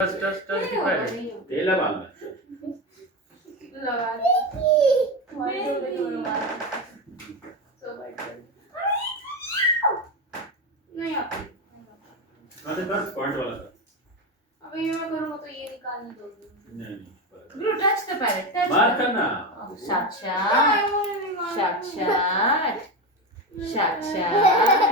Touch दिखाए तेल है बाल में लगा नहीं आती कर पॉइंट वाला कर अभी ये मैं करूँगा तो ये निकालने दोगे नहीं Guru, touch the palette. Touch मार the करना Shot, shot. Shot, shot. Shot, shot.